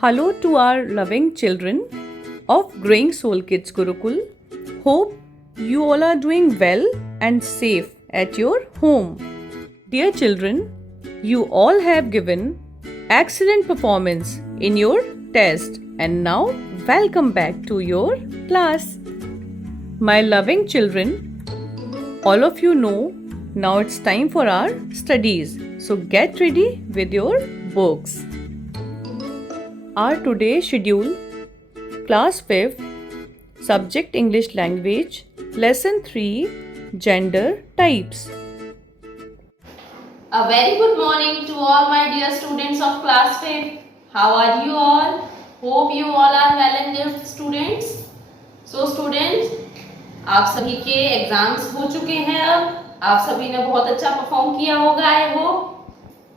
Hello to our loving children of Growing Soul Kids Gurukul. Hope you all are doing well and safe at your home. Dear children, you all have given excellent performance in your test and now welcome back to your class. My loving children, all of you know now it's time for our studies. So get ready with your books. Our today's schedule: Class 5th, Subject English Language, Lesson 3, Gender Types. A very good morning to all my dear students of class 5th. How are you all? Hope you all are well and good students. So students, आप सभी के exams हो चुके हैं अब. आप सभी ने बहुत अच्छा परफॉर्म किया होगा. आई होप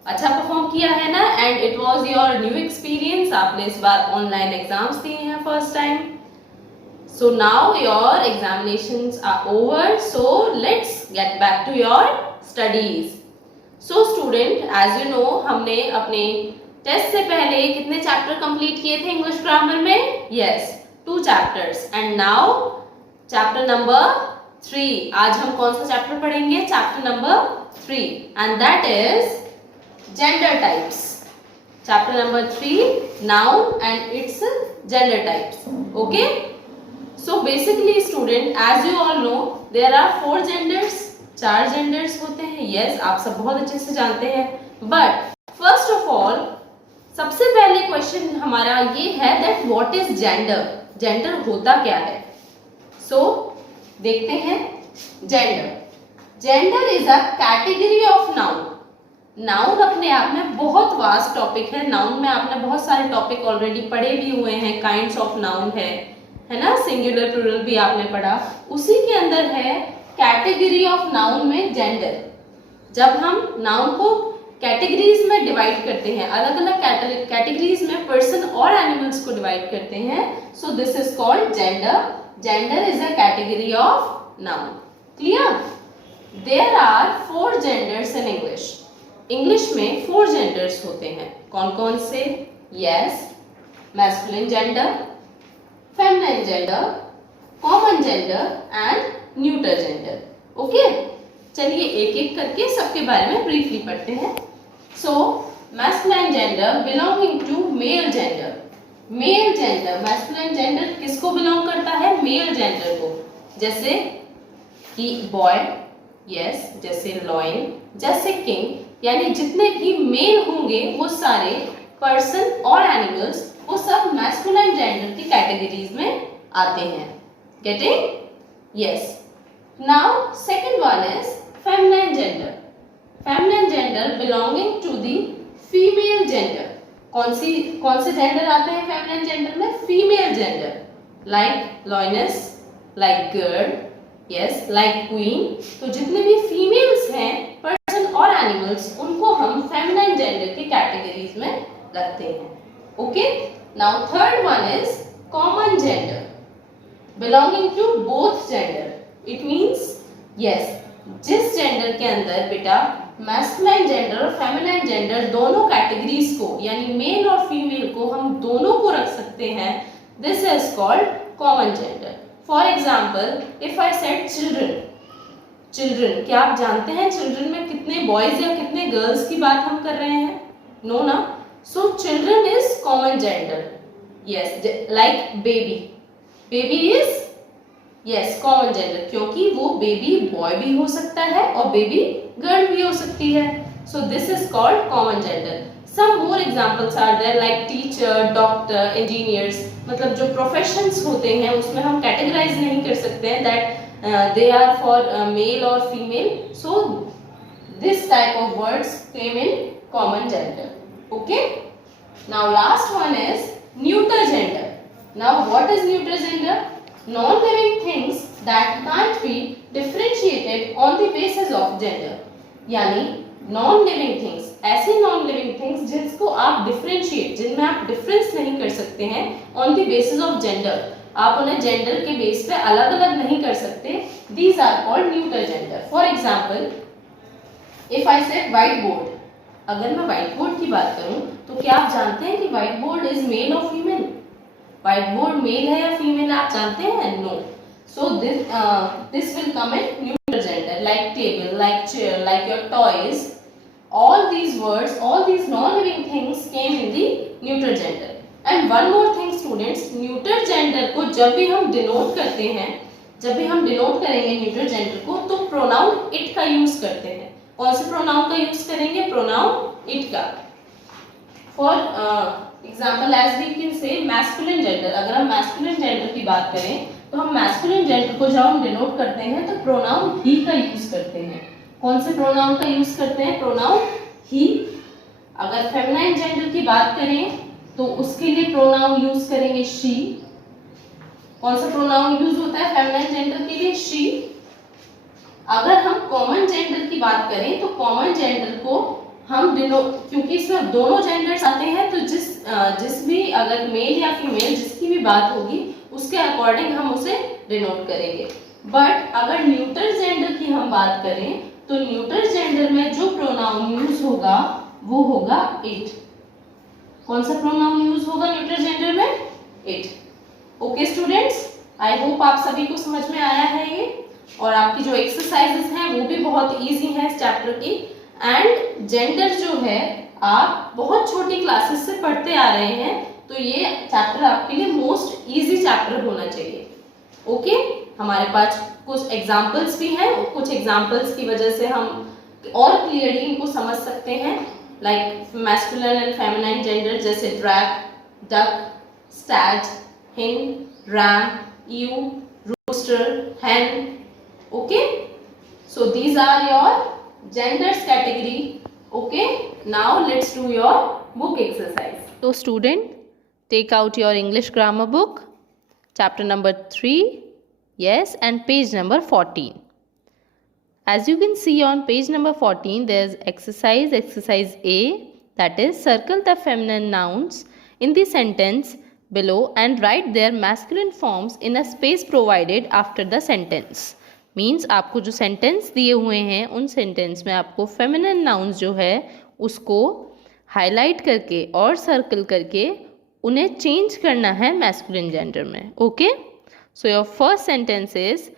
अच्छा परफॉर्म किया है ना. And it was your new experience. आपने इस बार ऑनलाइन एग्जाम्स दिए हैं first time. So now your examinations are over. So let's get back to your studies. So student, as you know, हमने अपने टेस्ट से पहले कितने चैप्टर कंप्लीट किए थे इंग्लिश ग्रामर में? Yes, 2 chapters. And now chapter number 3. आज हम कौन सा चैप्टर पढ़ेंगे? Chapter number 3. And that is gender types. Chapter number 3, noun and its gender types. Okay? So basically student, as you all know, there are 4 genders. 4 genders होते हैं. Yes, आप सब बहुत अच्छे से जानते हैं. But first of all, सबसे पहले क्वेश्चन हमारा ये है that what is gender? Gender होता क्या है? So देखते हैं. Gender. Gender is a category of noun. Noun अपने आप में बहुत वास्ट टॉपिक है. नाउन में आपने बहुत सारे टॉपिक ऑलरेडी पढ़े भी हुए हैं. काइंड्स ऑफ नाउन है ना. सिंगुलर प्लूरल भी आपने पढ़ा. उसी के अंदर है कैटेगरी ऑफ नाउन में जेंडर. जब हम नाउन को कैटेगरीज में डिवाइड करते हैं, अलग अलग कैटेगरीज में पर्सन और एनिमल्स को डिवाइड करते हैं, so this is called gender. Gender is a category of noun. Clear? There are 4 genders in English. English में 4 जेंडर्स होते हैं. कौन कौन से? Yes, masculine gender, feminine gender, common gender and neuter gender. Okay, चलिए एक एक करके सबके बारे में ब्रीफली पढ़ते हैं. So masculine gender belonging to male gender. Male gender, masculine gender किसको बिलोंग करता है? मेल जेंडर को. जैसे कि बॉय, यस, जैसे लॉयन, जैसे किंग, यानी जितने भी मेल होंगे वो सारे पर्सन और एनिमल्स वो सब मैस्कुलिन जेंडर की कैटेगरीज में आते हैं. Getting? Yes. Now second one is feminine gender. Feminine gender belonging to the female gender. कौन से जेंडर आते हैं फेमिनिन जेंडर में? Female gender. Like lioness, like girl, yes, like queen. तो जितने भी फीमेल्स हैं पर्सन और एनिमल्स, उनको हम फेमिनिन जेंडर की कैटेगरीज में रखते हैं. Okay. Now third one is common gender belonging to both gender. It means yes, जिस जेंडर के अंदर बेटा मैस्कुलिन जेंडर और फेमिनिन जेंडर दोनों कैटेगरीज को, यानी मेल और फीमेल को हम दोनों को रख सकते हैं, this is called common gender. For example, if I said children. Children, क्या आप जानते हैं चिल्ड्रन में कितने बॉयज या कितने गर्ल्स की बात हम कर रहे हैं? नो ना. So children is common gender. Yes, like baby. Baby is yes common gender, क्योंकि वो बेबी बॉय भी हो सकता है और बेबी गर्ल भी हो सकती है. So this is called common gender. Some more examples are there like teacher, doctor, engineers. मतलब जो प्रोफेशंस होते हैं उसमें हम कैटेगराइज नहीं कर सकते हैं that they are for male or female. So this type of words came in common gender. Okay. Now last one is neuter gender. Now what is neuter gender? Non-living things that can't be differentiated on the basis of gender. यानी non-living things, ऐसे non-living things जिसको आप differentiate, जिनमें आप difference नहीं कर सकते हैं on the basis of gender. आप उन्हें जेंडर के बेस पे अलग अलग नहीं कर सकते. These are called neuter gender. For example, if I say white board, अगर मैं व्हाइट बोर्ड की बात करूं तो क्या आप जानते हैं कि व्हाइट बोर्ड इज मेल और फीमेल? व्हाइट बोर्ड मेल है या फीमेल आप जानते हैं? No. So this will come in neutral gender, like table, like chair, like your toys. All these words, all these non-living things came in the neuter gender. And one more thing students, neuter gender को जब भी हम denote करते हैं, जब भी हम denote करेंगे neuter gender को, तो pronoun it का use करते हैं. कौन से pronoun का use करेंगे? pronoun it का. For example, as we can say masculine gender. अगर हम masculine gender की बात करें तो हम masculine gender को जब हम denote करते हैं तो pronoun he का use करते हैं. कौन से प्रोनाउन का यूज करते हैं? प्रोनाउन ही. अगर फेमिनाइन जेंडर की बात करें तो उसके लिए प्रोनाउन यूज करेंगे शी. कौन सा प्रोनाउन यूज होता है फेमिनाइन जेंडर के लिए? शी. अगर हम कॉमन जेंडर की बात करें तो कॉमन जेंडर को हम क्योंकि इसमें दोनों जेंडर्स आते हैं तो जिस भी अगर मेल या फीमेल जिसकी भी बात होगी उसके अकॉर्डिंग हम उसे डिनोट करेंगे. बट अगर न्यूट्रल जेंडर की हम बात करें तो न्यूट्रल जेंडर में जो प्रोनाउन यूज होगा वो होगा इट. कौन सा प्रोनाउन यूज होगा न्यूट्रल जेंडर में? It. Okay students, I hope आप सभी को समझ में आया है ये, और आपकी जो एक्सरसाइजेस हैं वो भी बहुत इजी हैं इस चैप्टर की. एंड जेंडर जो है आप बहुत छोटी क्लासेस से पढ़ते आ रहे हैं तो ये चैप्टर आपके लिए मोस्ट इजी चैप्टर होना चाहिए. ओके, हमारे पास कुछ एग्जाम्पल्स भी हैं, कुछ एग्जाम्पल्स की वजह से हम और क्लियरली इनको समझ सकते हैं. Like masculine and feminine gender जैसे drake, duck, stag, hind, ram, ewe, rooster, hen. Okay, so these are your genders category. Okay, now let's do your book exercise. So student, take out your English grammar book, chapter number 3. Yes, and page number 14. As you can see on page number 14, there is exercise A, that is circle the feminine nouns in the sentence below and write their masculine forms in a space provided after the sentence. Means आपको जो sentence दिए हुए हैं उन sentence में आपको feminine nouns जो है उसको highlight करके और circle करके उन्हें change करना है masculine gender में. Okay? So your first sentence is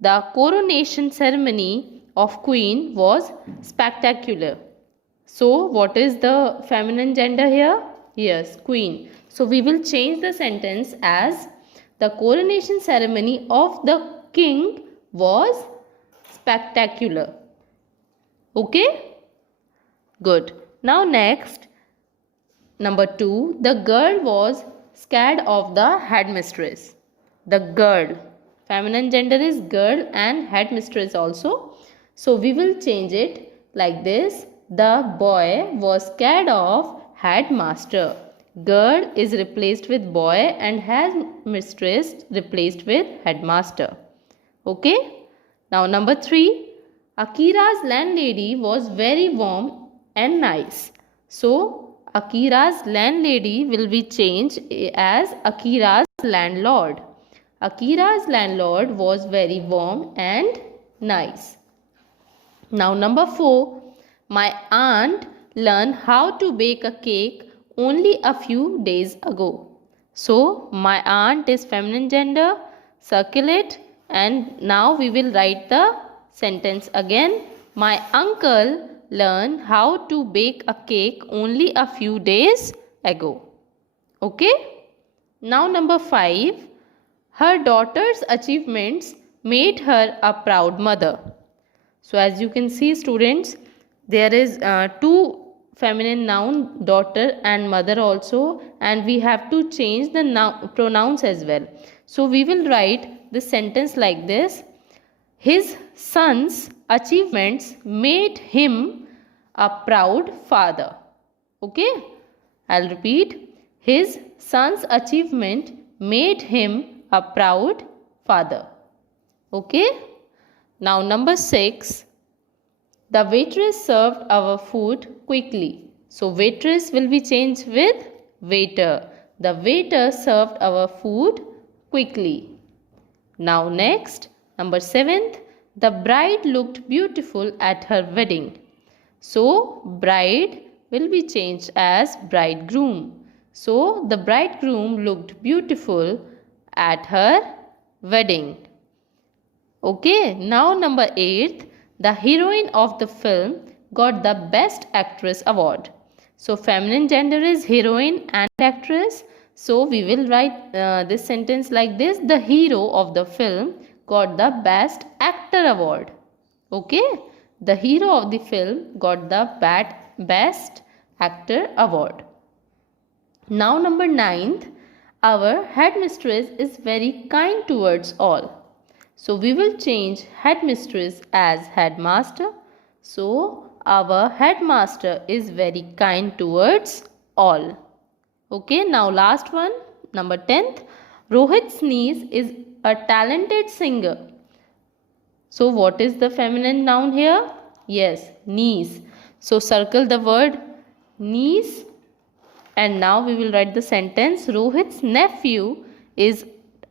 the coronation ceremony of queen was spectacular. So what is the feminine gender here? Yes, queen. So we will change the sentence as the coronation ceremony of the king was spectacular. Okay? Good. Now next, number 2, the girl was scared of the headmistress. The girl, feminine gender is girl and headmistress also. So we will change it like this. The boy was scared of headmaster. Girl is replaced with boy and headmistress replaced with headmaster. Okay. Now number 3, Akira's landlady was very warm and nice. So Akira's landlady will be changed as Akira's landlord. Akira's landlord was very warm and nice. Now number 4, my aunt learned how to bake a cake only a few days ago. So my aunt is feminine gender, circle it, and now we will write the sentence again. My uncle learned how to bake a cake only a few days ago. Okay? Now number 5, her daughter's achievements made her a proud mother. So as you can see students, there is two feminine noun, daughter and mother also, and we have to change the pronouns as well. So we will write the sentence like this. His son's achievements made him a proud father. Okay? I'll repeat. His son's achievement made him a proud father. Okay? Now number 6, the waitress served our food quickly. So waitress will be changed with waiter. The waiter served our food quickly. Now next, number 7th, the bride looked beautiful at her wedding. So bride will be changed as bridegroom. So the bridegroom looked beautiful at her wedding. Okay, now number 8, the heroine of the film got the Best Actress award. So feminine gender is heroine and actress. So we will write this sentence like this: the hero of the film got the Best Actor award. Okay, the hero of the film got the Best Actor award. Now number 9th, our headmistress is very kind towards all. So we will change headmistress as headmaster. So our headmaster is very kind towards all. Okay, now last one, number 10th. Rohit Sneeze is a talented singer. So what is the feminine noun here? Yes, niece. So circle the word niece. And now we will write the sentence: Rohit's nephew is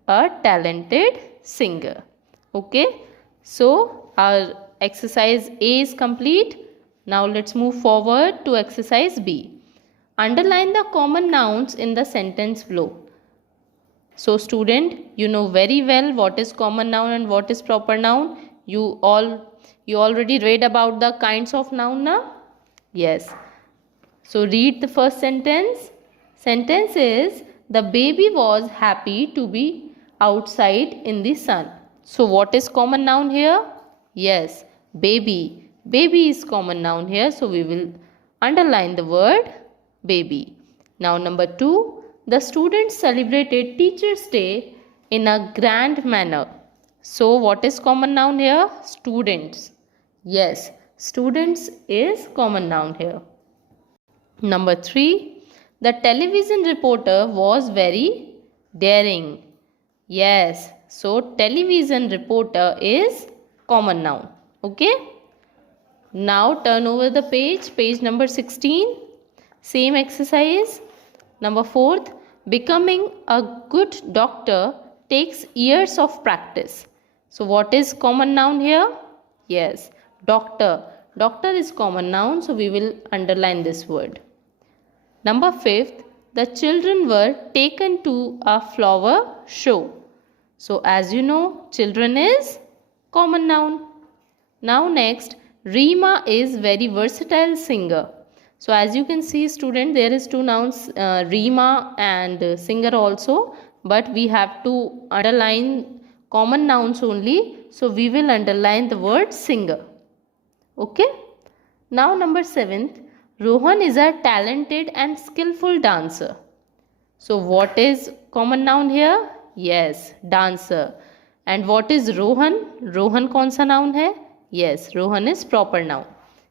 a talented singer. Okay, so our exercise A is complete. Now let's move forward to exercise B. Underline the common nouns in the sentence below. So student, you know very well what is common noun and what is proper noun. You already read about the kinds of noun now? Yes. So read the first sentence. Sentence is: the baby was happy to be outside in the sun. So what is common noun here? Yes, baby. Baby is common noun here. So we will underline the word baby. Now number 2, the students celebrated Teachers' Day in a grand manner. So what is common noun here? Students. Yes, students is common noun here. Number 3, the television reporter was very daring. Yes, so television reporter is common noun. Okay. Now turn over the page number 16. Same exercise. Number 4th, becoming a good doctor takes years of practice. So what is common noun here? Yes, doctor. Doctor is common noun, so we will underline this word. Number 5th, the children were taken to a flower show. So as you know, children is common noun. Now next, Reema is very versatile singer. So as you can see student, there is two nouns, Reema and singer also, but we have to underline common nouns only. So we will underline the word singer. Okay. Now number 7th, Rohan is a talented and skillful dancer. So what is common noun here? Yes, dancer. And what is Rohan? Rohan kaun sa noun hai? Yes, Rohan is proper noun.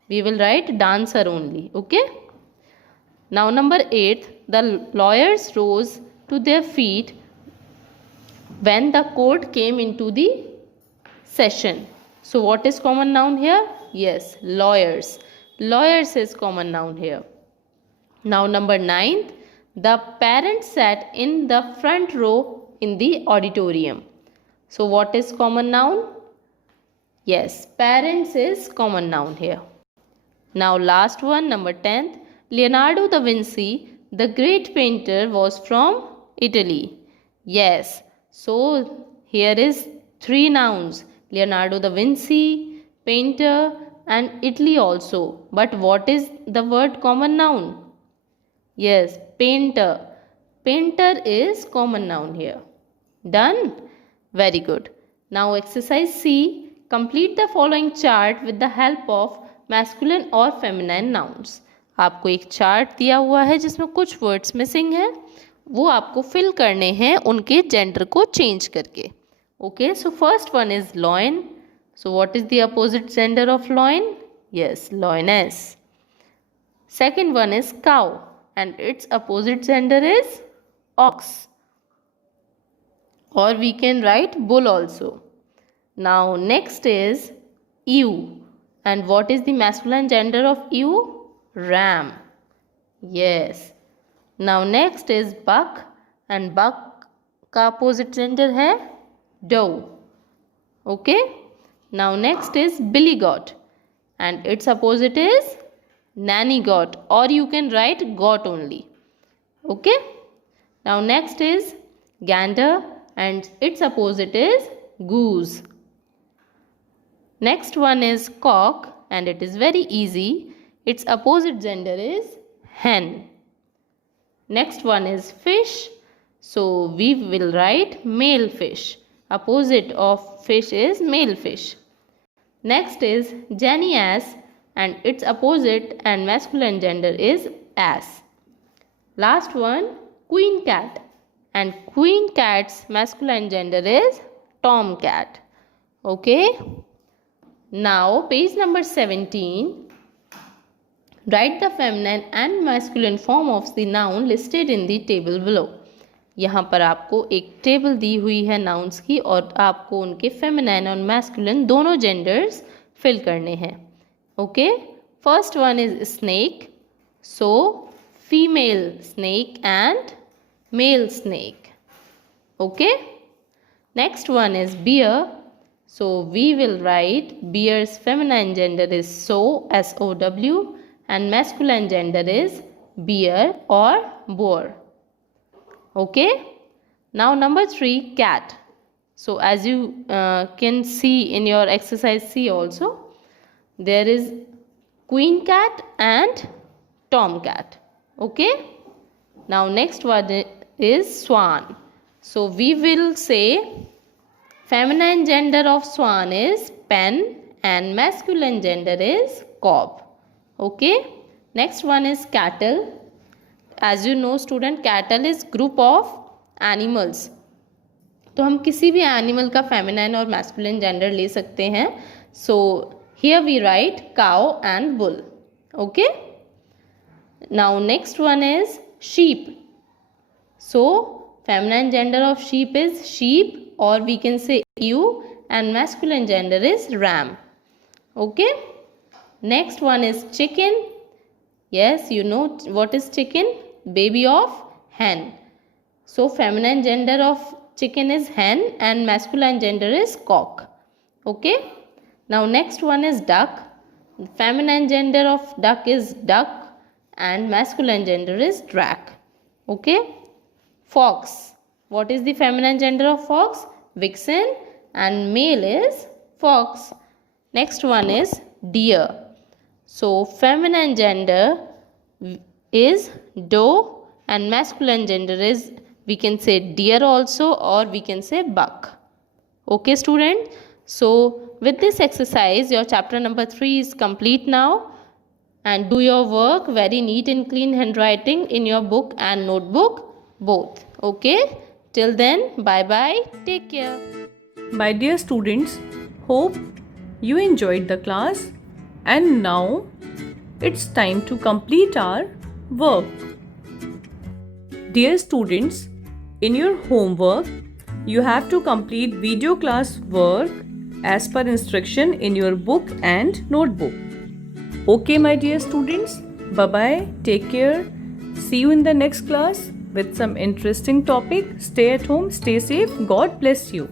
We will write dancer only. Okay. Now number 8, the lawyers rose to their feet when the court came into the session. So what is common noun here? Yes, lawyers. Lawyers is common noun here. Now number 9, the parents sat in the front row in the auditorium. So what is common noun? Yes, parents is common noun here. Now last one, number 10th, Leonardo da Vinci, the great painter, was from Italy. Yes, so here is 3 nouns: Leonardo da Vinci, painter, and Italy also. But what is the word common noun? Yes, painter. Painter is common noun here. Done? Very good. Now exercise C. Complete the following chart with the help of masculine or feminine nouns. आपको एक chart दिया हुआ है जिसमें कुछ words missing हैं, वो आपको फिल करने हैं उनके जेंडर को चेंज करके. Okay, so first one is lion. So what is the opposite gender of loin? Yes, lioness. Second one is cow and its opposite gender is ox. Or we can write bull also. Now next is ewe and what is the masculine gender of ewe? Ram. Yes. Now next is buck and buck का opposite gender है doe. Okay. Now next is billy goat and its opposite is nanny got, or you can write got only. Okay. Now next is gander and its opposite is goose. Next one is cock and it is very easy. Its opposite gender is hen. Next one is fish. So we will write male fish. Opposite of fish is male fish. Next is janiass and its opposite and masculine gender is ass. Last one, queen cat, and queen cat's masculine gender is tomcat. Okay. Now page number 17. Write the feminine and masculine form of the noun listed in the table below. यहाँ पर आपको एक table दी हुई है nouns की और आपको उनके फेमिनाइन और मैस्कुलिन दोनों जेंडर्स फिल करने हैं. Okay. First one is snake. So female snake and male snake. Okay. Next one is bear. So we will write bears feminine gender is so, SOW, and masculine gender is bear or boar. Okay. Now number 3, cat. So as you can see in your exercise C also, there is queen cat and tomcat. Okay. Now next one is swan. So we will say feminine gender of swan is pen and masculine gender is cob. Okay. Next one is cattle. As you know student, cattle is group of animals. तो हम किसी भी animal का feminine और masculine gender ले सकते हैं. So here we write cow and bull. Okay. Now next one is sheep. So feminine gender of sheep is sheep, or we can say ewe, and masculine gender is ram. Okay. Next one is chicken. Yes, you know what is chicken? Baby of hen. So feminine gender of chicken is hen and masculine gender is cock. Okay. Now next one is duck. Feminine gender of duck is duck and masculine gender is drac. Okay. Fox. What is the feminine gender of fox? Vixen, and male is fox. Next one is deer. So feminine gender is doe and masculine gender is, we can say deer also, or we can say buck. Okay student. So with this exercise your chapter number 3 is complete now, and do your work very neat and clean handwriting in your book and notebook both. Okay. Till then, bye bye, take care. My dear students, hope you enjoyed the class, and now it's time to complete our work. Dear students, in your homework, you have to complete video class work as per instruction in your book and notebook. Okay, my dear students, bye-bye, take care. See you in the next class with some interesting topic. Stay at home, stay safe. God bless you.